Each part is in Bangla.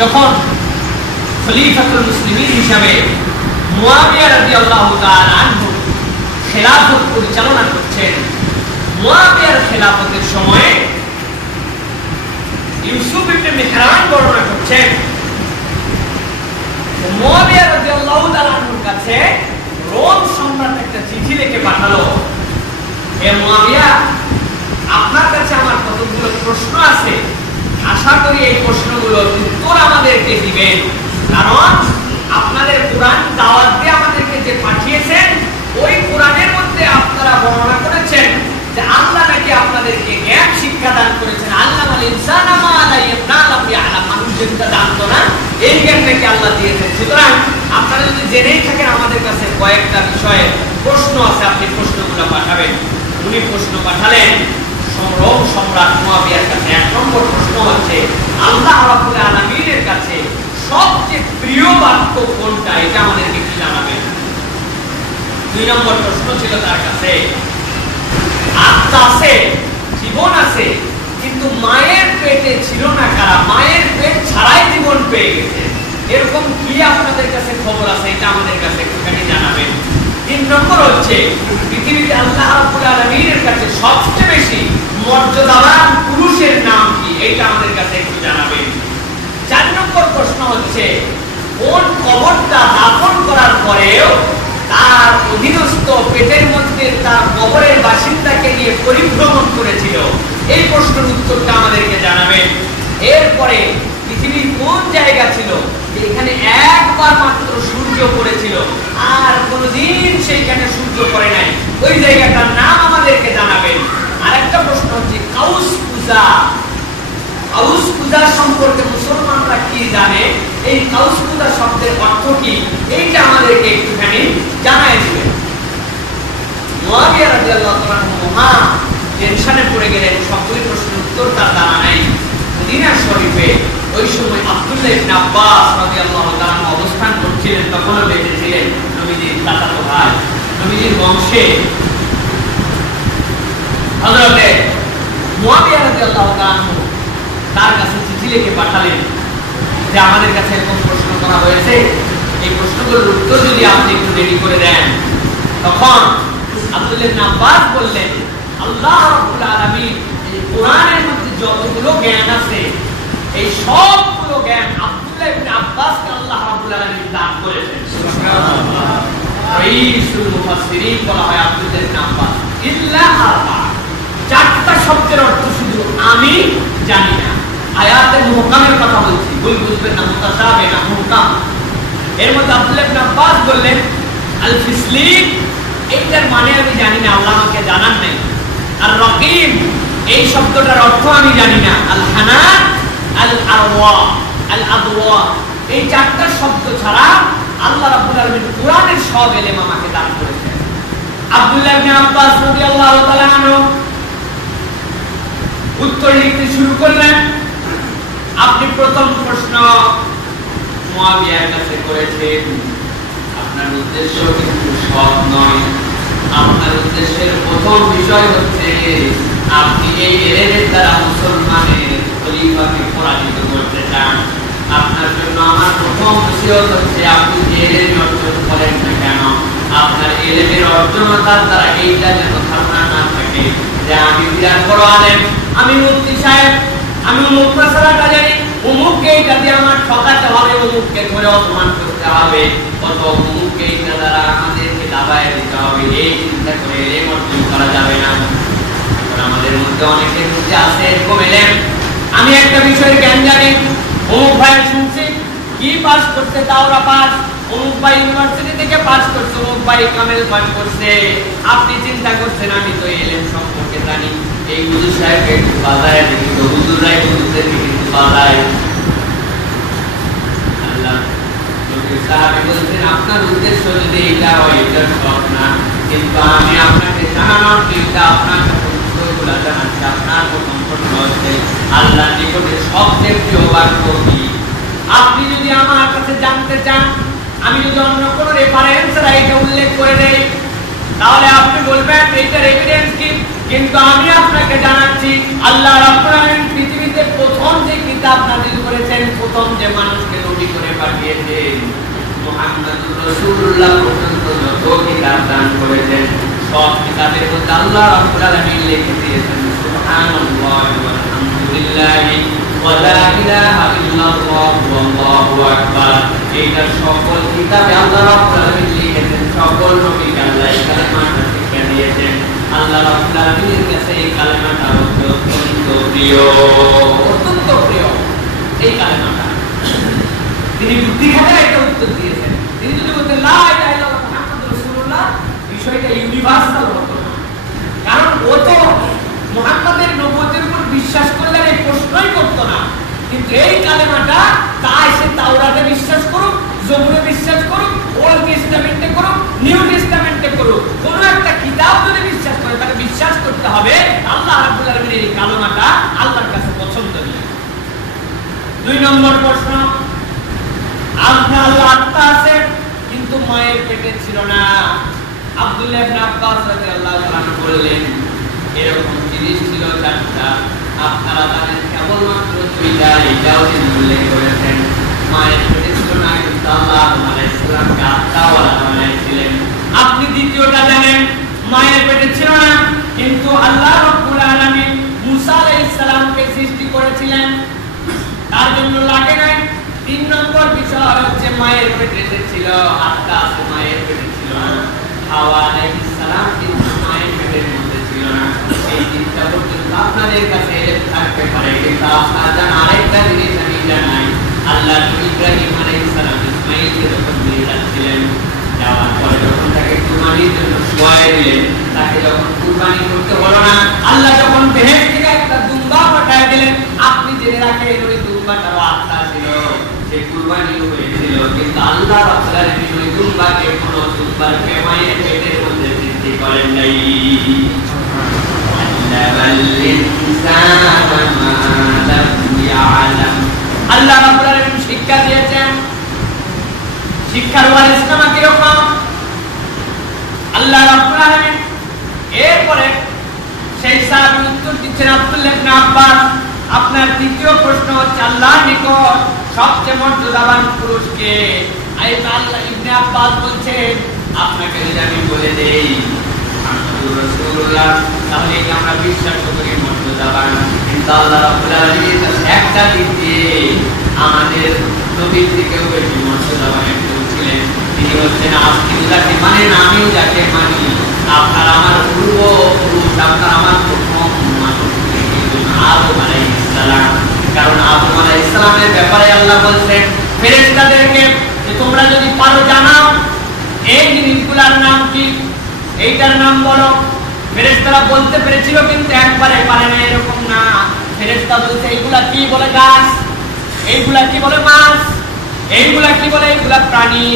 যখন খলিফাতুল মুসলিমিন হিসাবে মুয়াবিয়া রাদিয়াল্লাহু তাআলা আনহু খেলাফত পরিচালনা করছেন, মুয়াবিয়ার খেলাফতের সময়ে ইউসুফ ইবনে মেহরান বর্ণনা করছেন, মুয়াবিয়া রাদিয়াল্লাহু তাআলা আনহুর কাছে রোম সম্রাট একটা চিঠি লিখে পাঠালো, হে মুয়াবিয়া, আপনার কাছে আমার কতগুলো প্রশ্ন আছে, আশা করি এই প্রশ্নগুলোর উত্তর আমাদেরকে দিবেন, কারণ আপনাদের কোরআন দাওয়াত দিয়ে আমাদেরকে যে পাঠিয়েছেন ওই কোরআনের মধ্যে আপনারা বর্ণনা করেছেন যে আল্লাহ নাকি আপনাদেরকে জ্ঞান শিক্ষা দান করেছেন। আল্লামাল ইনসানা মা লা ইয়ালাম, মানুষ যেটা জানতো না এই জ্ঞান নাকি আল্লাহ দিয়েছেন। সুতরাং আপনারা যদি জেনেই থাকেন আমাদের কাছে কয়েকটা বিষয়ে প্রশ্ন আছে, আপনি প্রশ্নগুলো পাঠাবেন। উনি প্রশ্ন পাঠালেন রোম সম্রাট মুয়াবিয়ার কাছে। এক নম্বর প্রশ্ন হচ্ছে আল্লাহ রাব্বুল আলামিনের কাছে সবচেয়ে প্রিয় বাক্য কোনটা, এটা আমাদেরকে কি জানাবেন। দুই নম্বর প্রশ্ন ছিল তার কাছে আত্মা আছে, জীবন আছে, কিন্তু মায়ের পেটে ছিল না কারা, মায়ের পেট ছাড়াই জীবন পেয়ে গেছে, এরকম কি আপনাদের কাছে খবর আছে, এটা আমাদের কাছে একটুখানি জানাবেন। তিন নম্বর হচ্ছে পৃথিবীতে আল্লাহ রাব্বুল আলামিনের কাছে সবচেয়ে বেশি মর্যাদাবান পুরুষের নাম কি, এটা আমাদের কাছে একটু জানাবেন। চার নম্বর প্রশ্ন হচ্ছে কোন কবরটা দাফন করার পরেও তার অধীনস্থ পেটের মধ্যে তার কবরের বাসিন্দাকে নিয়ে পরিভ্রমণ করেছিল, এই প্রশ্নের উত্তরটা আমাদেরকে জানাবেন। এরপরে পৃথিবীর কোন জায়গা ছিল যেখানে একবার মাত্র সূর্য পড়েছিল আর কোনদিন সেইখানে সূর্য পড়ে নাই, ওই জায়গাটার নাম আমাদেরকে জানাবেন। আরেকটা প্রশ্ন হচ্ছে কাউস পূজা, কাউস পূজা সম্পর্কে মুসলমানরা কি জানে, এই কাউস পূজা শব্দের অর্থ কি, এইটা আমাদেরকে একটুখানি জানাই দিবেন। মুয়াবিয়া রাদিয়াল্লাহু তাআলা মহা টেনশনে পড়ে গেলেন, সবগুলি প্রশ্নের উত্তর তার জানা নাই। মদিনা শরীফে ওই সময় আব্দুল্লাহ ইবনে আব্বাস রাদিয়াল্লাহু তাআলা অবস্থান করছিলেন, তখনও বেঁচে ছিলেন, নবীজির চাচাতো ভাই, নবীজির বংশে। হযরতে মুয়াবিয়া রাদিয়াল্লাহু তাআলা তার কাছে চিঠি লিখে পাঠালেন যে আমাদের কাছে এরকম প্রশ্ন করা হয়েছে, এই প্রশ্নগুলোর উত্তর যদি আপনি একটু রেডি করে দেন। তখন আব্দুল্লাহ ইবনে আব্বাস বললেন, আল্লাহ রাব্বুল আলামিন এই কোরআনের মধ্যে যতগুলো জ্ঞান আছে এই সবগুলো জ্ঞান আব্দুল্লাহ ইবনে আব্বাসকে আল্লাহ রাব্বুল আলামিন দান করেছেন। সুবহানাল্লাহ। রাইসুল মুফাসসিরিন বলা হয় আব্দুল্লাহ ইবনে আব্বাস। ইল্লা আরবা, চারটা শব্দের অর্থ শুধু আমি জানি না। আয়াতের মুহকামের কথা বলছি, ভুল বুঝবেন না, মুতাশাবিহ না, মুহকাম। এর মধ্যে আব্দুল্লাহ ইবনে আব্বাস বললেন আল ফিসলিন, এইটার মানে আমি জানি না, আল্লাহ আমাকে জানান নাই। আর রকিম, এই শব্দটার অর্থ আমি জানি না। আল হানান, আল আরওয়া, আল আদওয়া, এই চারটা শব্দ ছাড়া আল্লাহ রাব্বুল আলামিন কোরআনের সব ইলম আমাকে দান করেছেন। আব্দুল্লাহ ইবনে আব্বাস রাদিয়াল্লাহু তাআলা আনহু উত্তর লিখতে শুরু করলেন। আপনি প্রথম প্রশ্ন মুয়াবিয়ার কাছে করেছেন, আপনার উদ্দেশ্য কিন্তু সৎ নয়। আপনার উদ্দেশ্যের প্রথম বিষয় হচ্ছে আপনি এই ইলমের দ্বারা মুসলমানের খলিফাকে পরাজিত করতে চান। আপনার জন্য আমার প্রথম নসিহত হচ্ছে আপনি যে ইলম অর্জন করেন না কেন, আপনার ইলমের অর্জনতার দ্বারা এইটা যেন ধারণা না থাকে যে আমি বিরাট বড় আলেম, আমি মুফতি সাহেব, আমি অমুক মাসালাটা জানি, অমুককে এইটা দিয়ে আমার ঠকাতে হবে, অমুককে ধরে অপমান করতে হবে, অত অমুককে এইটা দ্বারা আমাদেরকে দাবায় দিতে হবে, এই চিন্তা করে এলেম অর্জন করা যাবে না। আমাদের মধ্যে অনেকের মধ্যে আছে এরকম এলেম, আমি একটা বিষয়ের জ্ঞান জানি, অমুক ভাই শুনছি কি পাস করতে দাওরা পাস, অমুক ভাই ইউনিভার্সিটি থেকে পাস করছে, অমুক ভাই কামেল পাস করছে, আপনি চিন্তা করছেন আমি তো এলেম সম্পর্কে জানি, এই হুজুর সাহেবকে একটু বাজায় দেখি তো, হুজুররাই হুজুরদেরকে কিন্তু বাজায়। আল্লাহ নবী সাহাবী বলছেন আপনার উদ্দেশ্য যদি এটা হয় এটা সব না, কিন্তু আমি আপনাকে জানানোর চিন্তা আপনার উত্তরগুলো জানাচ্ছি। আপনার প্রথম প্রশ্ন হচ্ছে আল্লাহর নিকটে সবচেয়ে প্রিয় বাক্য কি। আপনি যদি আমার কাছে জানতে চান, আমি যদি অন্য কোনো রেফারেন্স এটা উল্লেখ করে দেই, তাহলে আপনি বলবেন এইটার এভিডেন্স কি, কিন্তু আমি আপনাকে জানাচ্ছি আল্লাহ রাব্বুল আলামিন পৃথিবীতে প্রথম যে কিতাব নাযিল করেছেন, প্রথম যে মানুষকে নবী করে পাঠিয়েছেন মুহাম্মদুর রাসূলুল্লাহ পর্যন্ত যত কিতাব দান করেছেন সব কিতাবের মধ্যে আল্লাহ রাব্বুল আলামিন লিখে দিয়েছেন সুবহানাল্লাহি ওয়ালহামদুলিল্লাহি ওয়া লা ইলাহা ইল্লাল্লাহু ওয়াল্লাহু আকবার। এইটা সকল কিতাবে আল্লাহ রাব্বুল আলামিন লিখেছেন, সকল নবীকে আল্লাহ এই কালেমাটা শিক্ষা দিয়েছেন। আল্লাহ রাব্বুল আলামিনের কাছে এই কালেমাটা অত্যন্ত প্রিয়, অত্যন্ত প্রিয় এই কালেমাটা। তিনি বুদ্ধি খাতে একটা উত্তর দিয়েছেন। তিনি যদি বলতেন লা ইলাহা ইল্লাল্লাহ মুহাম্মাদুর রাসূলুল্লাহ, বিষয়টা ইউনিভার্সাল হতো না, কারণ ও তো মুহাম্মাদের নবুয়তের উপর বিশ্বাস করলে এই প্রশ্নই করতো না। কিন্তু এই কালেমাটা তাই সে তাওরাতে বিশ্বাস করুক, জবুরে বিশ্বাস করুক, ওল্ড টেস্টামেন্টে করুক, নিউ টেস্টামেন্টে করুক, কোন একটা কিতাব যদি বিশ্বাস করে তাকে বিশ্বাস করতে হবে আল্লাহ রাব্বুল আলামিনের এই কালেমাটা আল্লাহর কাছে পছন্দনীয়। 2 নম্বর প্রশ্ন, আপনার আল্লাহ আত্মা আছে কিন্তু মায়ের পেটে ছিল না। আব্দুল্লাহ ইবনে আব্বাস রাদিয়াল্লাহু তাআলা বললেন এরকম জিনিস ছিল 4টা, আপনারা জানেন কেবলমাত্র 2টা, এটাও তিনি উল্লেখ করেছেন। মায়ের পেটে ছিল না কিন্তু আল্লাহ আলাইহিস সালামকে আত্মাওয়ালা বানাইছিলেন। আপনি দ্বিতীয়টা জানেন মায়ের পেটে ছিল না কিন্তু আল্লাহ রাব্বুল আলামিন মুসা আলাইহিস সালামকে সৃষ্টি করেছিলেন, তার জন্য লাগে নাই। 3 নম্বর বিষয় হচ্ছে মায়ের পেটে ছিল, আত্মা আছে মায়ের পেটে ছিল না। হাওয়া আলাইহিস সালাম কিন্তু মায়ের পেটের মধ্যে ছিল না। এই 3টা পর্যন্ত আপনাদের কাছে থাকতে পারে, কিন্তু আপনারা জানেন আরেকটা জিনিস আমি জানাই, আল্লাহ ইব্রাহিম আলাইহিস সালাম ইসমাঈলকে যখন নিয়ে যাচ্ছিলেন, যাওয়ার পরে যখন তাকে কুরবানির জন্য শোয়াই দিলেন, তাকে যখন কুরবানি করতে হলো না, আল্লাহ যখন বেহেশত থেকে একটা দুম্বা পাঠিয়ে দিলেন, আপনি জেনে রাখেন ওই দুম্বাটারও আত্মা ছিল, সে কুরবানি হয়েছিল, কিন্তু আল্লাহ রাব্বুল আলামিন ওই দুম্বাকে কোনো দুম্বার মায়ের পেটের মধ্যে সৃষ্টি করেন নাই। আল্লাহ রাব্বুল আলামিন শিক্ষা দিয়েছেন, শিক্ষার ওয়ারিস নামা কিরকম? আল্লাহ রাব্বুল আলামিন এরপরে সেই সাহাবী উত্তর দিচ্ছেন আব্দুল্লাহ ইবনে আব্বাস, আপনার তৃতীয় প্রশ্ন হচ্ছে আল্লাহর নিকট সবচেয়ে মর্যাদাবান পুরুষ কে? আল্লাহ ইবনে আব্বাস বলছেন আপনাকে যদি আমি বলে দেই মুহাম্মদুর রাসূলুল্লাহ, তাহলে এটা আমরা বিশ্বাস করি মর্যাদাবান, কিন্তু আল্লাহ রাব্বুল আলামিন একটা দিক দিয়ে আমাদের নবীর থেকেও বেশি মর্যাদাবান একজন ছিলেন। তিনি হচ্ছেন আপনি যাকে মানেন আমিও যাকে মানি, আপনার আমার পূর্বপুরুষ, আপনার আমার প্রথম মানুষ আদম আলাইহিস সালাম। কারণ আদম আলাইহিস সালামের ব্যাপারে আল্লাহ বলছেন ফেরেশতাদেরকে যে তোমরা যদি পারো জানাও এই জিনিসগুলোর নাম কি, এইটার নাম বলো। ফেরেশতারা বলতে পেরেছিল কিন্তু একবারে পারে না, এরকম না। ফেরেশতা বলছে এইগুলা কি, বলে গাছ, এইগুলা কি বলে মাছ, এইগুলা কি বলে এইগুলা প্রাণী,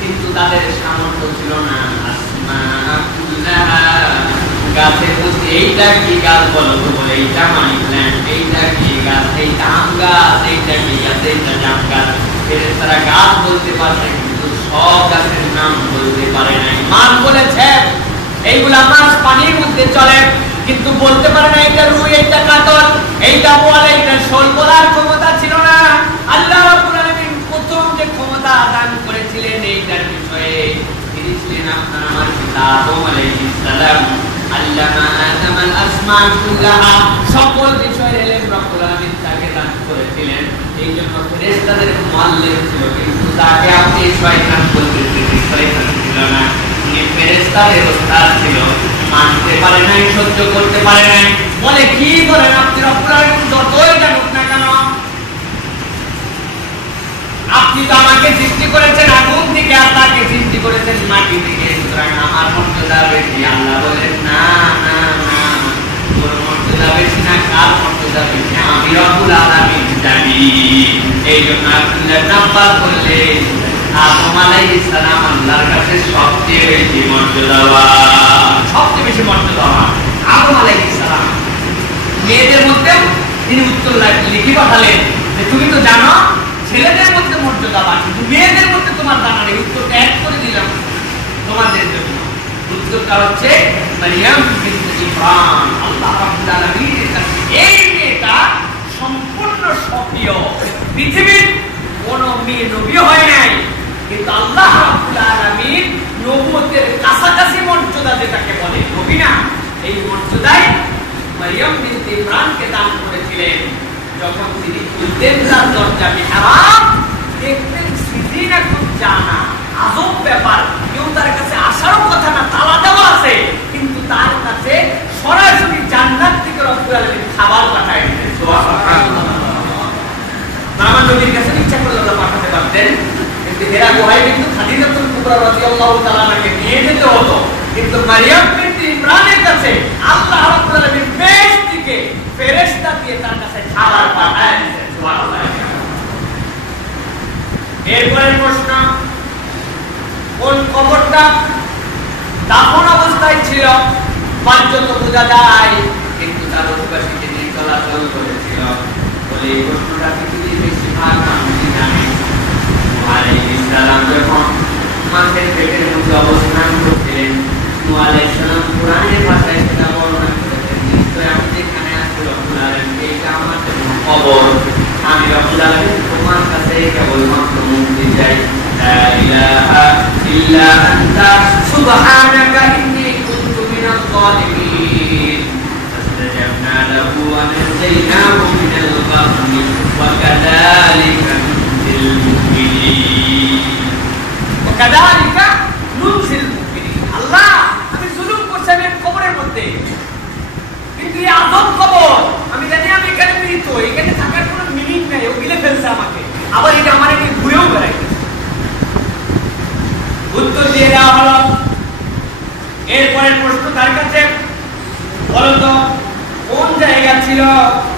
কিন্তু তাদের সামর্থ্য ছিল না। গাছের মধ্যে এইটা কি গাছ বলো তো, বলে এইটা মানি প্ল্যান্ট, এইটা কি গাছ, এইটা আম গাছ, এইটা কি গাছ, এইটা জাম গাছ। ফেরেশতারা গাছ বলতে পারছে কিন্তু সব গাছের নাম বলতে পারে নাই। মাছ বলেছে এইগুলা মাছ পানির মধ্যে চলে, কিন্তু বলতে পারে না এইটা রুই, এইটা কাতল, এইটা বোয়াল, এইটা শোল বলার ক্ষমতা ছিল না। আল্লাহ রাব্বুল আলামিন প্রথম যে ক্ষমতা দান করেছিলেন এইটার বিষয়ে, তিনি ছিলেন আপনার আমার পিতা আদম আলাইহিস সালাম। আল্লামা আদম আল আসমা কুল্লাহা, সকল বিষয়ের ইলম রব্বুল আলামিন তাকে দান করেছিলেন। এইজন্য ফেরেশতাদের মুআল্লিম ছিল, কিন্তু তাকে আপনি শয়তান বলতেন, শয়তান ছিল না, তিনি ফেরেশতাদের ওস্তাদ ছিল। মানতে পারে নাই, সহ্য করতে পারে নাই, বলে কি বলেন আপনি রব্বুল আলামিন যতই জানুক না কেন, আপনি তো আমাকে সৃষ্টি করেছেন আগুন থেকে আর তাকে সৃষ্টি করেছেন মাটি থেকে, সুতরাং আমার মর্যাদা বেশি। আল্লাহ বলেন না না না, তোর মর্যাদা বেশি না, কার মর্যাদা বেশি আমি রব্বুল আলামিন জানি। এই জন্য আব্দুল্লাহ ইবনে আব্বাস বললেন আদম আলাইহিস সালাম আল্লাহর কাছে সবচেয়ে বেশি মর্যাদাবান, সবচেয়ে বেশি মর্যাদাবান আদম আলাইহিস সালাম। মেয়েদের মধ্যে তিনি উত্তর লিখে পাঠালেন যে তুমি তো জানো ছেলেদের মধ্যে মর্যাদাবান, কিন্তু মেয়েদের মধ্যে তোমার জানা নেই। উত্তরটা এক করে দিলাম তোমাদের জন্য। উত্তরটা হচ্ছে মারিয়াম বিনতে ইমরান আল্লাহ রাব্বুল আলামিনের কাছে এই মেয়েটা সম্পূর্ণ স্বকীয়। পৃথিবীর কোন মেয়ে নবী হয় নাই, কিন্তু আল্লাহ রাব্বুল আলামিন নবুয়তের কাছাকাছি মর্যাদা যেটাকে বলে, নবী না, এই মর্যাদায় মারিয়াম বিনত ইমরানকে দান করেছিলেন। যখন তিনি খুলতেন তার দরজা মিহরাব, দেখতেন সিদ্দিনা খুব জানা আজব ব্যাপার, কেউ তার কাছে আসারও কথা না, তালা দেওয়া আছে, কিন্তু তার কাছে সরাসরি জান্নাত থেকে রব্বুল আলামিন খাবার পাঠায় দিতেন। সুবহানাল্লাহ। আমার নবীর কাছে ইচ্ছা করলে আল্লাহ পাঠাতে পারতেন, কিন্তু হেরা গুহায় কিন্তু খাদিজাতুল কুবরা রাদিয়াল্লাহু তাআলা আনহাকে নিয়ে যেতে হতো, কিন্তু মারিয়াম বিনত ইমরানের কাছে আল্লাহ রাব্বুল আলামিন বেশ থেকে ফেরেশতা দিয়ে তার কাছে খাবার পাঠায় দিতেন। সুবহানাল্লাহ। এরপরের প্রশ্ন, কোন কবরটা দাফন অবস্থায় ছিল? পর্যন্ত বোঝা যায়, কিন্তু তার অধিবাসীকে নিয়ে চলাচল করেছিল বলে এই প্রশ্নটা পৃথিবীর বেশিরভাগ মানুষই জানে। আলাইহিস সালাম যখন মাছের পেটের মধ্যে অবস্থান করছিলেন, নূহ আলাইহিস সালাম কোরআনের ভাষায় সেটা বর্ণনা করেছেন, নিশ্চয় আমি যেখানে আছি রব্বুল আলামিন এইটা আমার জন্য কবর, আমি রব্বুল আলামিন তোমার কাছে কেবলমাত্র মুক্তি চাই, লা ইলাহা ইল্লা আনতা সুবহানাকা ইন্নী কুনতু মিনাজ জালিমিন। ফাসতাজাবনা লাহু ওয়া নাজাইনাহু মিনাল গাম্মি ওয়া কাযালিকা নুনজিল মুমিনিন। ওয়া কাযালিকা নুনজিল মুমিনিন। আল্লাহ, আমি জুলুম করছি আমি কবরের মধ্যে, কিন্তু এই আদম কবর, আমি জানি আমি এখানে মৃত, এখানে থাকার কোনো মিনিং নাই, ও গিলে ফেলছে আমাকে, আবার এটা আমার এখানে ঘুরেও বেড়াইছে। উত্তর দিয়ে দেওয়া হলো। এরপরের প্রশ্ন তার কাছে, বলতো কোন জায়গা ছিল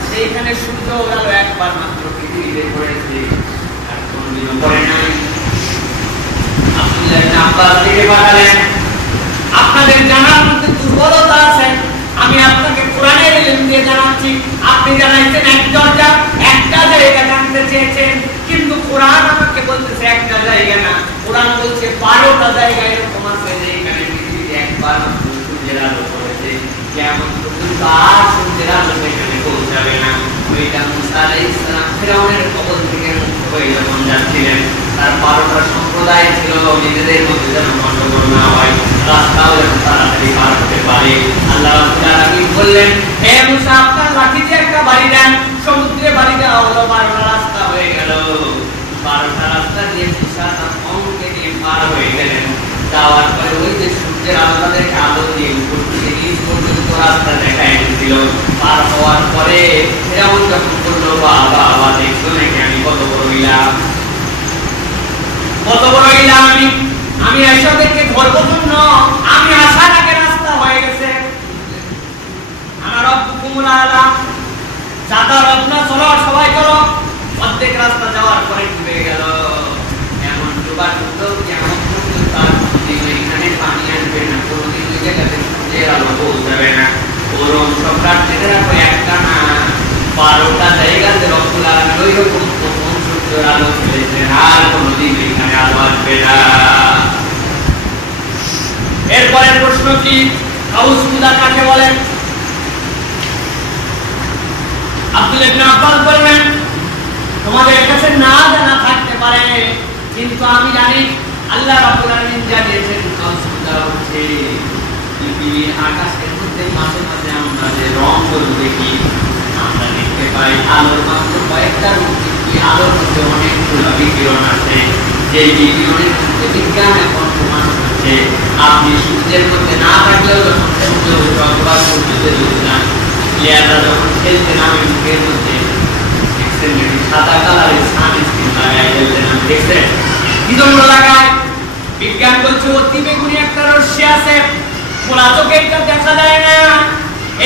সেইখানে সূর্য আলো একবার মাত্র পৃথিবীতে পড়েছে, আর কোনদিনও পড়ে নাই? আব্দুল্লাহ ইবনে আব্বাস থেকে পাঠালেন, আপনাদের জানার মধ্যে দুর্বলতা আছে, আমি আপনাকে কোরআনের ইলম দিয়ে জানাচ্ছি। আপনি জানাইছেন এক দরজা, একটা জায়গা জানতে চেয়েছেন, কিন্তু কোরআন আমাকে বলতেছে একটা জায়গা না, কোরআন বলছে 12টা জায়গা এরকম আছে যেখানে পৃথিবীতে একবার সূর্যের আলো পড়েছে, যেমন পর্যন্ত আর সূর্যের আলো সেখানে পৌঁছাবে না। ওইটা মুসা আলাইহিস সালাম ফিরআউনের কবল থেকে মুক্ত হয়ে যখন যাচ্ছিলেন, তার 12টা সম্প্রদায় ছিল, নিজেদের মধ্যে যেন গন্ডগোল না হয়, রাস্তাও যেন তাড়াতাড়ি পার হতে পারে। আল্লাহ রাব্বুল আলামিন বললেন, হে মুসা, আপনার লাঠি দিয়ে একটা বাড়ি দেন, সমুদ্রে বাড়ি দেওয়া হলো, 12টা রাস্তা হয়ে গেল। 12টা রাস্তা দিয়ে মুসা তার কওমকে নিয়ে পার হয়ে গেলেন। যাওয়ার পরে ওই যে সূর্যের আলো তাদেরকে আলো দিয়ে উপর থেকে নিচ পর্যন্ত রাস্তা দেখায় দিয়েছিল। পার হওয়ার পরে ফিরআউন যখন বলল, বাবা বাবা, দেখছো নাকি আমি কত বড় ইলাম, কত বড় ইলাম, আমি এসবকে ধরবো জন্য আমি আসার আগে রাস্তা হয়ে গেছে। আমার রব্বুকুমুল আলা, যাতা রত্না চলো সবাই চলো, অর্ধেক রাস্তা যাওয়ার পরে ডুবে গেল। এমন ডুবার মতো কেমন পর্যন্ত আর কোনদিন এখানে পানি আসবে না, কোনদিন ওই জায়গাতে সূর্যের আলো পৌঁছাবে না। ওরম সব কাটতে রাখো, একটা না 12টা জায়গাতে রব্বুল আলামিন ওই রকম প্রথম সূর্যের আলো ফেলেছেন, আর কোনদিন এখানে আলো আসবে না। এরপরের প্রশ্ন কি, কাউস কুদা কাকে বলেন? আব্দুল্লাহ ইবনে আব্বাস বললেন, তোমাদের কাছে না জানা থাকতে পারে, কিন্তু আমি জানি আল্লাহ রাব্বুল আলামিন জানিয়েছেন কাউস কুদা হচ্ছে পৃথিবীর আকাশের মধ্যে মাঝে মাঝে আমরা যে রংগুলো দেখি, আমরা দেখতে পাই আলোর মাত্র কয়েকটা রূপ, কিন্তু আলোর মধ্যে অনেকগুলো বিকিরণ আছে, যে বিকিরণের মধ্যে বিজ্ঞান এখন প্রমাণ করছে আপনি সূর্যের মধ্যে না থাকলেও যখন সূর্য অথবা সূর্যতে যান, প্লেয়াররা যখন খেলতে নামে মুখের মধ্যে দেখছেন নাকি সাদা কালারের সানস্ক্রিন লাগায় খেলতে নামে, দেখছেন কি জন্য লাগায়? বিজ্ঞান বলছে অতি বেগুনি একটা রশ্মি আছে, খোলা চোখে এটা দেখা যায় না,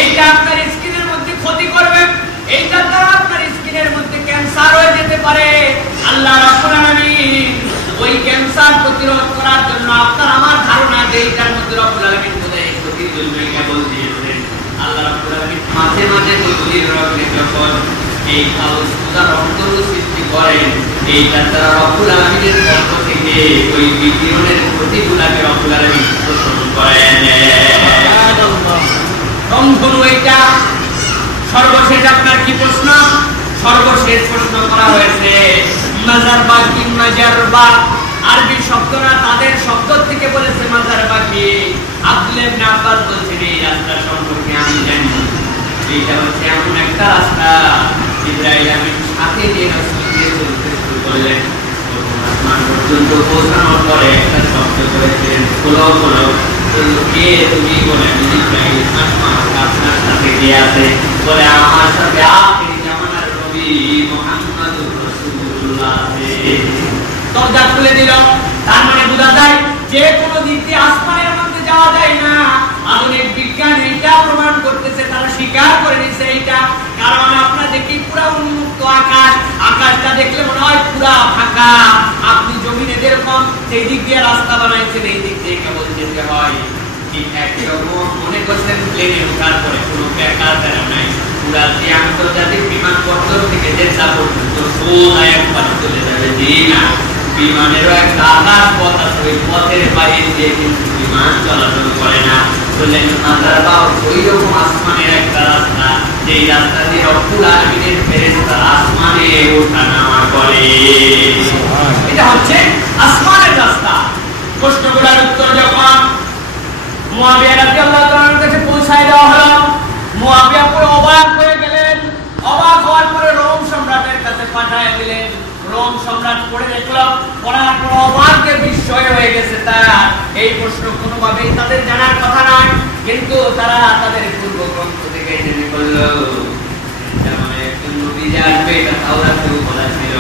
এইটা আপনার স্কিনের মধ্যে ক্ষতি করবে, এইটার দ্বারা আপনার স্কিনের মধ্যে ক্যান্সার হয়ে যেতে পারে। আল্লাহ রাব্বুল আলামিন ওই ক্যান্সার প্রতিরোধ করার জন্য আপনার আমার ধারণা যে এইটার মধ্যে রাব্বুল আলামিন বোধহয় ক্ষতির জন্য কেবল দিয়েছেন। আল্লাহ রাব্বুল আলামিন মাঝে মাঝে নদীর রঙে যখন এই কাগজ সুতার রংগুলো সৃষ্টি করেন, এইটার দ্বারা রাব্বুল আলামিনের পক্ষ থেকে ওই বিকিরণের ক্ষতিগুলোকে রাব্বুল আলামিন শোষণ করেন। রংধনু এইটা। সর্বশেষ আপনার কি প্রশ্ন? সর্বশেষ প্রশ্ন করা হয়েছে মাজারবা কি মাজারবা, আরবি শব্দ না, তাদের শব্দ থেকে বলেছে মাজারবা কি। আব্দুল্লাহ ইবনে আব্বাস বলছেন এই রাস্তা সম্পর্কে আমি জানি, এইটা হচ্ছে এমন একটা রাস্তা জিবরাইল আমিন সাথে যে রাস্তা দিয়ে চলতে শুরু করলেন, আসমান পর্যন্ত পৌঁছানোর পরে একটা শব্দ করেছিলেন খোলো খোলো, কে তুমি? বলে জিবরাইল আসমান আপনার সাথে কে আছে? বলে আমার সাথে আখিরি জামানার নবী মুহাম্মদুর রাসূলুল্লাহ আছে। দরজা খুলে দিল। তার মানে বোঝা যায় যে কোনো দিক দিয়ে আসমানের মধ্যে যাওয়া যায় না। আধুনিক বিজ্ঞান এটা প্রমাণ করতেছে, তারা স্বীকার করে নিচ্ছে এইটা। কারণ আপনারা দেখি পুরো উন্মুক্ত আকাশ, আকাশটা দেখলে মনে হয় পুরো ফাঁকা। আপনি জমিনে যেরকম সেই দিক দিয়ে রাস্তা বানাইছেন, এই দিক দিয়ে কেবল যেতে হয়। ঠিক একরকম মনে করছেন প্লেনে ওঠার পরে কোনো বেকার তেরা নাই, পুরা যে আন্তর্জাতিক বিমানবন্দর থেকে জেদ্দা পর্যন্ত সোজা একবার চলে যাবে। না, বিমানেরও একটা আকাশ পথ আছে, ওই পথের বাইরে দিয়ে কিন্তু বিমান চলাচল করে না। বললেন মাজারবা ওই রকম আসমানের একটা রাস্তা, যেই রাস্তা দিয়ে রব্বুল আলামিনের ফেরেশতারা আসমানে ওঠা নামা করে। এটা হচ্ছে আসমানের রাস্তা। প্রশ্নগুলোর উত্তর যখন মুয়াবিয়া রাদিয়াল্লাহু তাআলার কাছে পৌঁছায় দেওয়া হলো, মুয়াবিয়া পুরো অবাক হয়ে গেলেন। অবাক হওয়ার পরে রোম সম্রাটের কাছে পাঠায় দিলেন। রোম সম্রাট পড়ে দেখল, পড়ার পর অবাকে বিস্ময় হয়ে গেছে তার। এই প্রশ্ন কোনোভাবেই তাদের জানার কথা নয়, কিন্তু তারা তাদের পূর্ব গ্রন্থ থেকে জেনে বলল যেমন একজন নবী যে আসবে এটা তাওরাতেও বলা ছিল,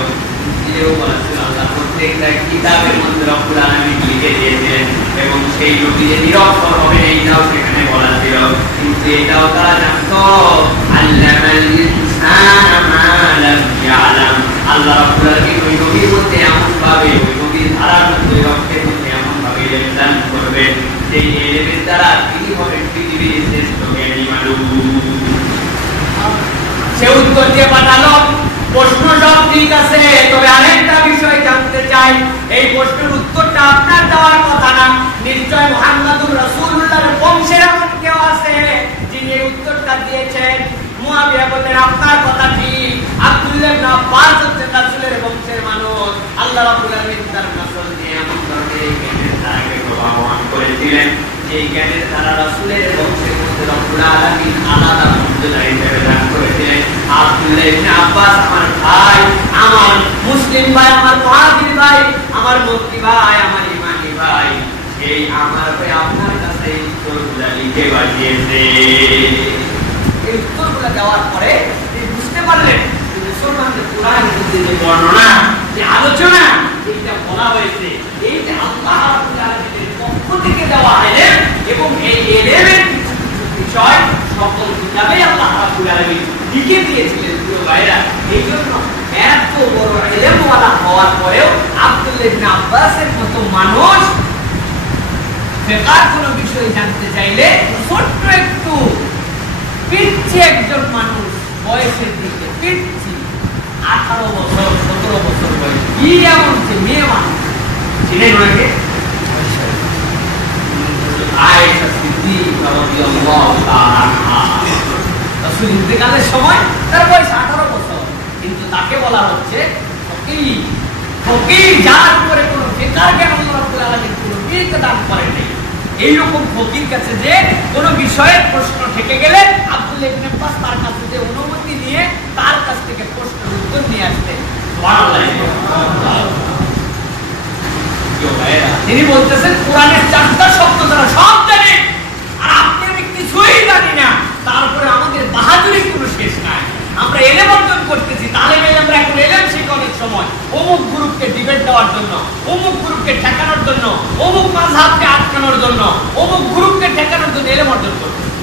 ইনজিলেও বলা ছিল। আল্লাহ প্রত্যেকটা কিতাবের মধ্যে রব্বুল আলামিন লিখে দিয়েছেন, এবং সেই নবী যে নিরক্ষর হবে এইটাও সেখানে বলা ছিল। কিন্তু এটাও তারা জানতো আল্লামাল ইনসানা মা লাম ইয়ালাম, আল্লাহ রাব্বুল আলামিন ওই নবীর মধ্যে এমন ভাবে, ওই নবীর ধারার মধ্যে, ওই রক্তের মধ্যে এমন ভাবে ইলহাম করবেন যে ইলমের দ্বারা তিনি হবেন পৃথিবীর শ্রেষ্ঠ জ্ঞানী মানুষ। সে উত্তর দিয়ে পাঠালো, প্রশ্ন সব ঠিক আছে, তবে আরেকটা বিষয় জানতে চাই। এই প্রশ্নের উত্তরটা আপনার দেওয়ার কথা না, নিশ্চয় মুহাম্মদুর রাসূলুল্লাহর বংশের এমন কেউ আছে যিনি এই উত্তরটা দিয়েছেন। মুয়াবিয়া বললেন আপনার কথা ঠিক, আব্দুল্লাহ ইবনে আব্বাস হচ্ছেন রাসূলের বংশের মানুষ। আল্লাহ রাব্বুল আলামিন তার নসল দিয়ে এমন ধরনের জ্ঞানের ধারাকে প্রবাহমান করেছিলেন, এই জ্ঞানের ধারা রাসূলের বংশের মধ্যে রব্বুল আলামিন আলাদা মর্যাদা হিসেবে দান করেছিলেন। আব্দুল্লাহ ইবনে আব্বাস আমার ভাই, আমার মুসলিম ভাই, আমার মুহাজির ভাই, আমার মুক্তি ভাই, আমার ইমানি ভাই, এই আমার ভাই আপনার কাছে উত্তরগুলো লিখে পাঠিয়েছে। এই উত্তরগুলো দেওয়ার পরে তিনি বুঝতে পারলেন যে মুসলমানদের কোরআনের মধ্যে যে বর্ণনা, যে আলোচনা এইটা বলা হয়েছে, এই যে আল্লাহ রাব্বুল আলামিনের পক্ষ থেকে দেওয়া ইলম, এবং এই ইলমের বিষয় সকল কিতাবে আল্লাহ রাব্বুল আলামিন লিখে দিয়েছিলেন। প্রিয় ভাইরা, এই জন্য এত বড় ইলমওয়ালা হওয়ার পরেও আব্দুল্লাহ ইবনে আব্বাসের মতো মানুষ ফিকহের কোনো বিষয় জানতে চাইলে ছোট্ট একটু পিচ্ছি একজন মানুষ, বয়সের দিকে পিচ্ছি, 18 বছর 17 বছর বয়স, কি এমন যে মেয়ে মানুষ ছিলেন ওনাকে আয়েশা সিদ্দিকা রাদিয়াল্লাহু তাআলা আনহা। রাসূল ইন্তেকালের সময় তার বয়স 18 বছর, কিন্তু তাকে বলা হচ্ছে ফকিহ। ফকিহ যার উপরে কোনো ফিকহের জ্ঞান আল্লাহ রাব্বুল আলামিন কোনো বিয়েকে দান করেন নাই, এইরকম ফকির কাছে যে কোনো বিষয়ের প্রশ্ন থেকে গেলে আব্দুল্লাহ ইবনে আব্বাস তার কাছে যে অনুমতি নিয়ে তার কাছ থেকে প্রশ্নের উত্তর নিয়ে আসতেন। তিনি বলতেছেন কোরআনের 4টা শব্দ তারা সব জানে, আর আপনি আমি কিছুই জানি না, তারপরে আমাদের বাহাদুরির কোনো শেষ নাই। আমরা ইলম অর্জন করতেছি, তালেমে আমরা এখন ইলম শিখি অনেক সময় অমুক গ্রুপকে ডিবেট দেওয়ার জন্য, অমুক গ্রুপকে ঠেকানোর জন্য, অমুক মাযহাবকে আটকানোর জন্য, অমুক গ্রুপকে ঠেকানোর জন্য ইলম অর্জন করতেছি।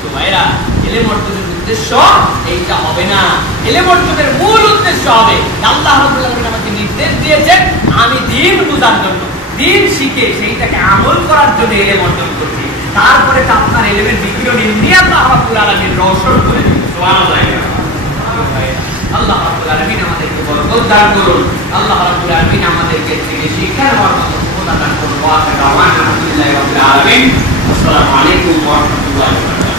তো ভাইরা, ইলম অর্জনের উদ্দেশ্য এইটা হবে না। ইলম অর্জনের মূল উদ্দেশ্য হবে আল্লাহ রাব্বুল আলামিন আমাকে নির্দেশ দিয়েছেন আমি দ্বীন বুঝার জন্য, দ্বীন শিখে সেইটাকে আমল করার জন্য ইলম অর্জন করছি। তারপরে তো আপনার ইলমের বিকিরণ নিয়ে আল্লাহ রাব্বুল আলামিন রওশন করে দিবেন। সুবহানাল্লাহ। আল্লাহ রাব্বুল আলামিন আমাদেরকে বরকত দান করুন। আল্লাহ রাব্বুল আলামিন আমাদেরকে থেকে শিক্ষা নেওয়ার মতো ক্ষমতা দান করুন। ওয়া আলহামদুলিল্লাহি রাব্বিল আলামিন। আসসালামু আলাইকুম ওয়া রাহমাতুল্লাহি ওয়া বারাকাতুহু।